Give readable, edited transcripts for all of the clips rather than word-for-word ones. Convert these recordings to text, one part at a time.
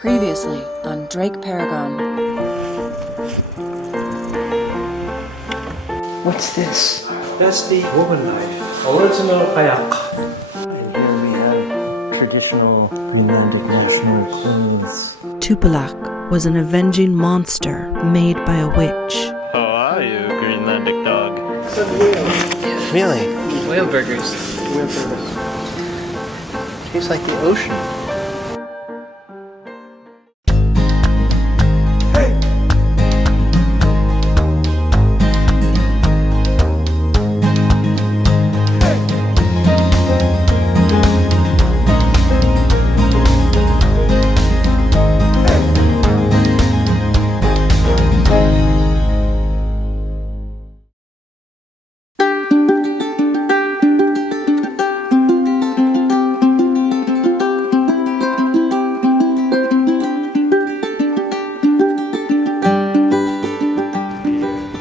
Previously on DrakeParagon. What's this? That's the woman knife, original kayak. And here we have traditional Greenlandic national clothes. Qaqortoq was an avenging monster made by a witch. How are you, Greenlandic dog? It's a whale. Really? Whale burgers. Whale burgers. Tastes like the ocean.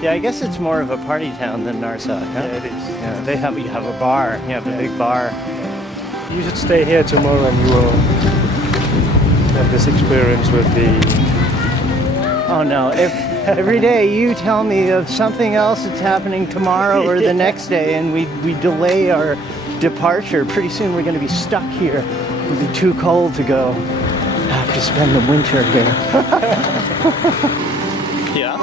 Yeah, I guess it's more of a party town than Narsaq, huh? Yeah, it is. Yeah, you have a bar. You have a big bar. You should stay here tomorrow and you will have this experience with the... Oh no, every day you tell me of something else that's happening tomorrow or the next day and we delay our departure. Pretty soon we're going to be stuck here. It'll be too cold to go. Have to spend the winter here. Yeah?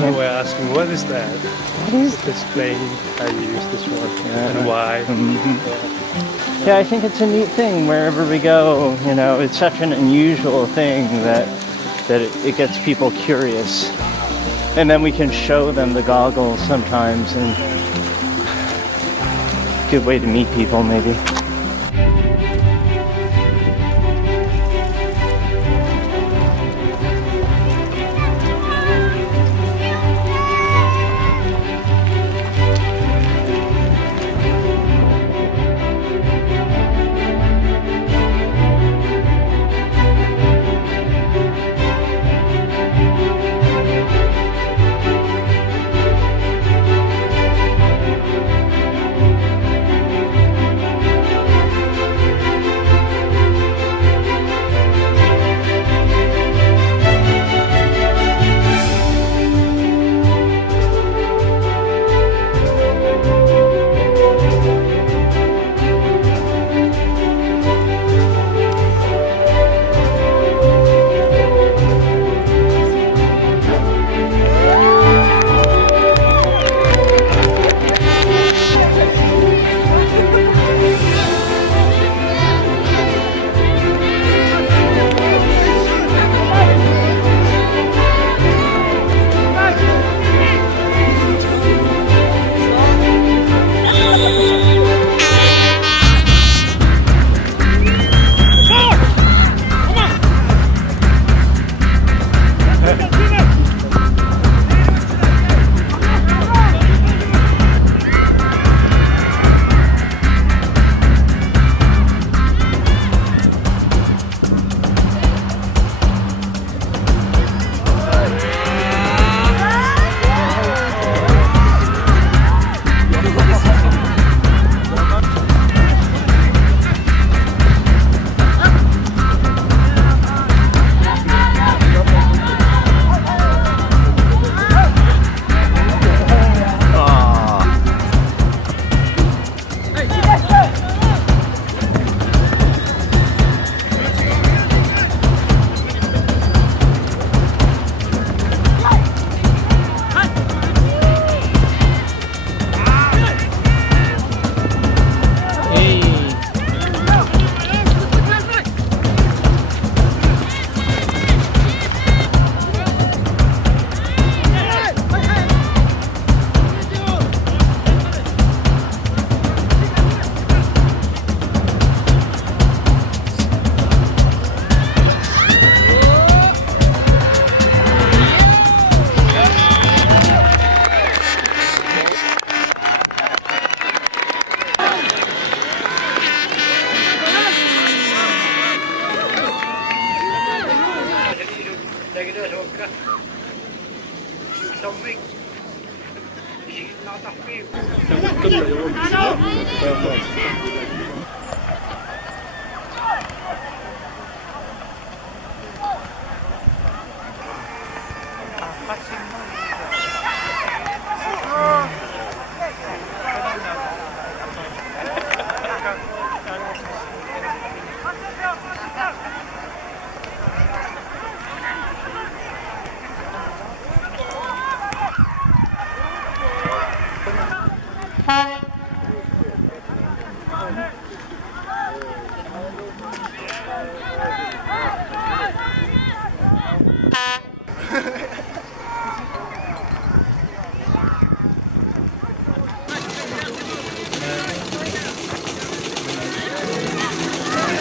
And we're asking, what is that? What is This plane, I use this one, Yeah. and why? Yeah, I think it's a neat thing wherever we go. You know, it's such an unusual thing that it gets people curious. And then we can show them the goggles sometimes, and good way to meet people maybe.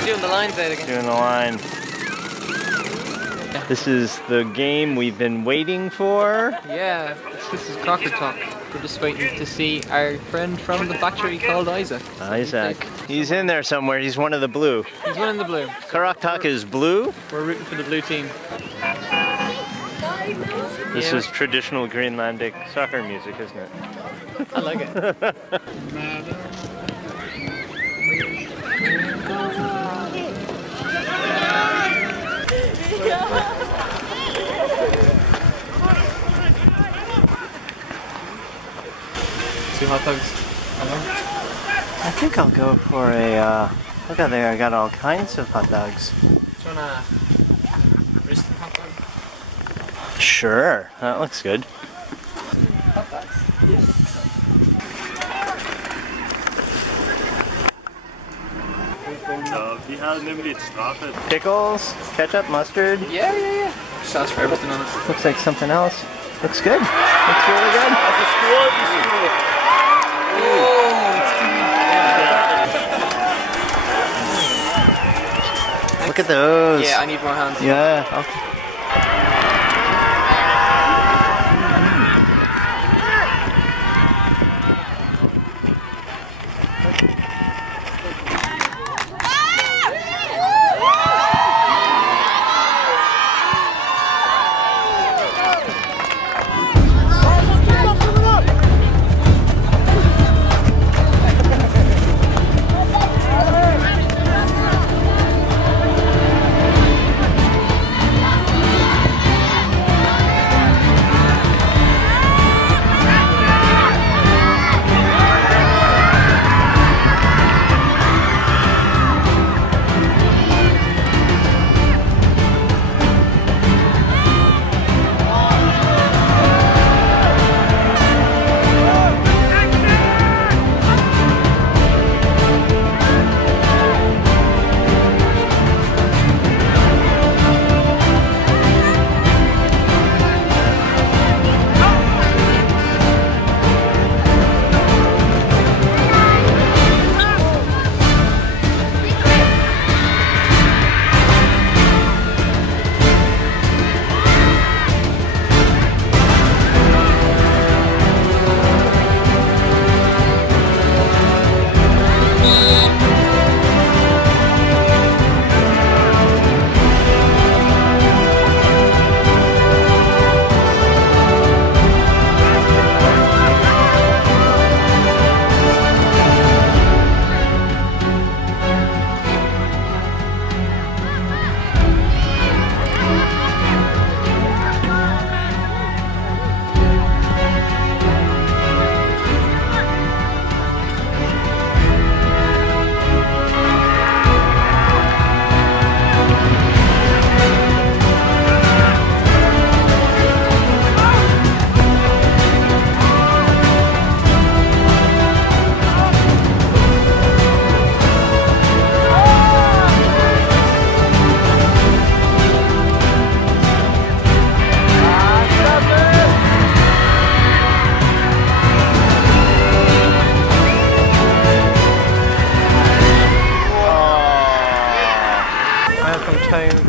Doing the lines out again. Doing the line. This is the game we've been waiting for. Yeah, this is Qaqortoq. We're just waiting to see our friend from the battery called Isaac. Isaac. He's in there somewhere. He's one of the blue. He's one in the blue. Qaqortoq is blue. We're rooting for the blue team. This Yeah. is traditional Greenlandic soccer music, isn't it? I like it. Two hot dogs. I think I'll go for a, look out there, I got all kinds of hot dogs. Do you want a wrist hot dog? Sure, that looks good. Hot dogs. Vi har nämligen straffet. Pickles, ketchup, mustard. Yeah. Sauce for everything on it. Looks like something else. Looks good. Looks really good. Look at those. Yeah, I need more hands. Yeah. Okay.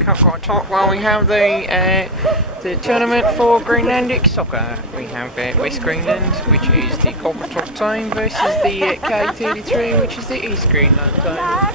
Qaqortoq, while we have the tournament for Greenlandic soccer. We have West Greenland, which is the Qaqortoq time, versus the K33, which is the East Greenland time.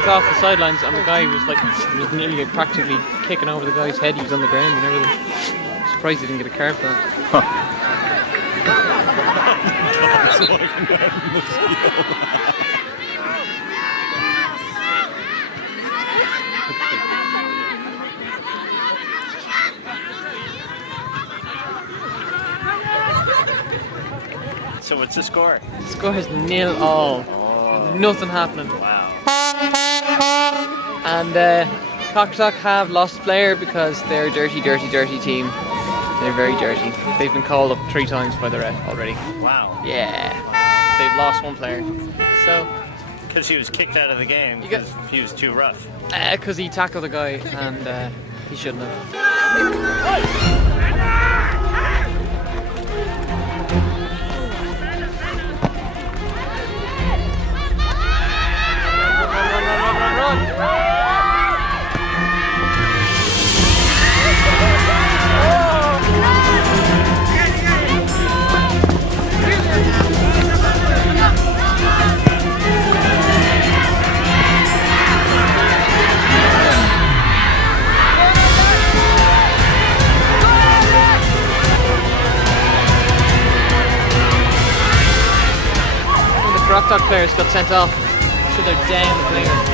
sent off the sidelines, and the guy was like, was nearly practically kicking over the guy's head. He was on the ground and everything. I'm surprised he didn't get a card for that. So what's the score? The score is 0-0. Oh. Nothing happening. Wow. And Qaqortoq have lost a player because they're a dirty, dirty, dirty team. They're very dirty. They've been called up 3 times by the ref already. Wow. Yeah. They've lost 1 player. So. Because he was kicked out of the game because he was too rough. Because he tackled a guy and he shouldn't have. Qaqortoq players got sent off, so they're down the player.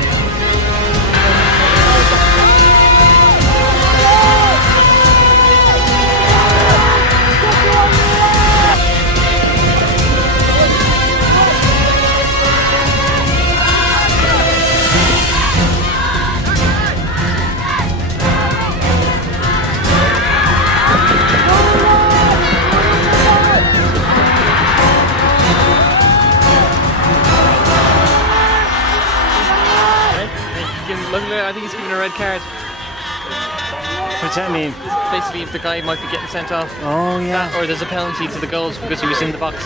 I think he's given a red card. What's that mean? Basically, if the guy might be getting sent off. Oh, yeah. Or there's a penalty to the goals because he was in the box.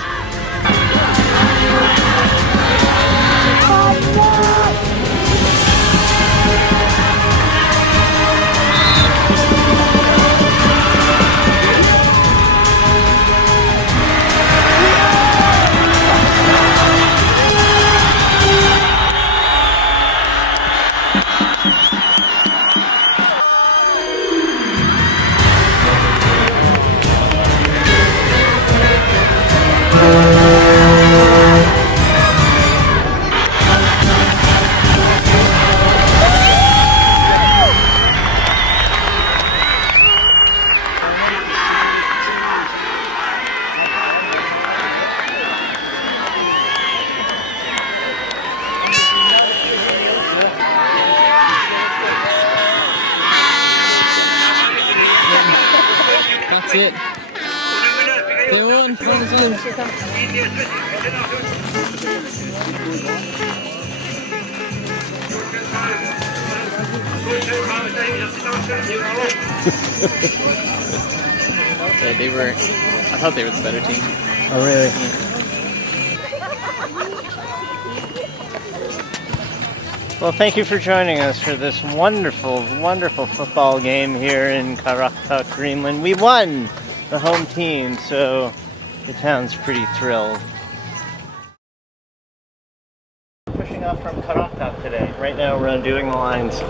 That's it. They won. Yeah, they were. I thought they were the better team. Oh, really? Yeah. Well, thank you for joining us for this wonderful, wonderful football game here in Qaqortoq, Greenland. We won the home team, so the town's pretty thrilled. Pushing off from Qaqortoq today. Right now we're undoing the lines.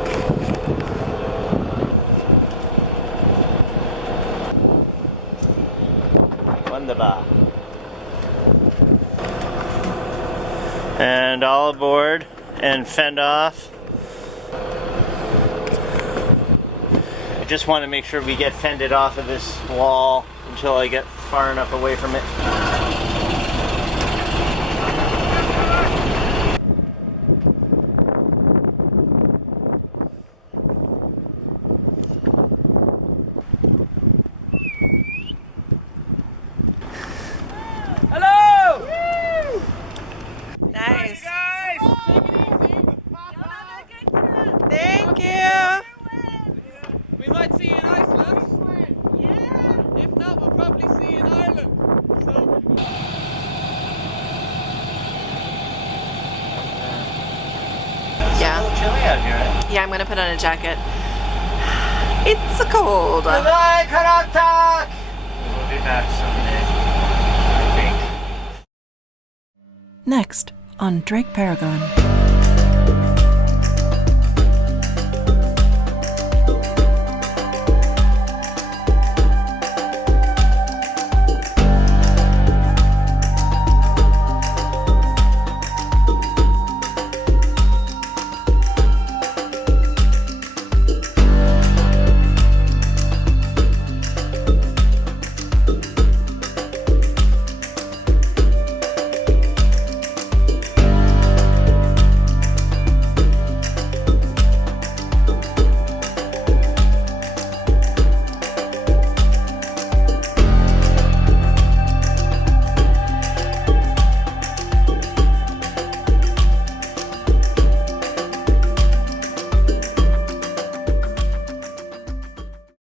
Wunderbar. And all aboard and fend off. I just want to make sure we get fended off of this wall until I get far enough away from it. Hello! Woo! Nice. Thank you. We might see you in Iceland. Yeah. If not, we'll probably see you in Ireland. So. Yeah. It's a little chilly out here, eh? Yeah, I'm gonna put on a jacket. It's cold. Goodbye, Qaqortoq! We'll be back someday, I think. Next on DrakeParagon.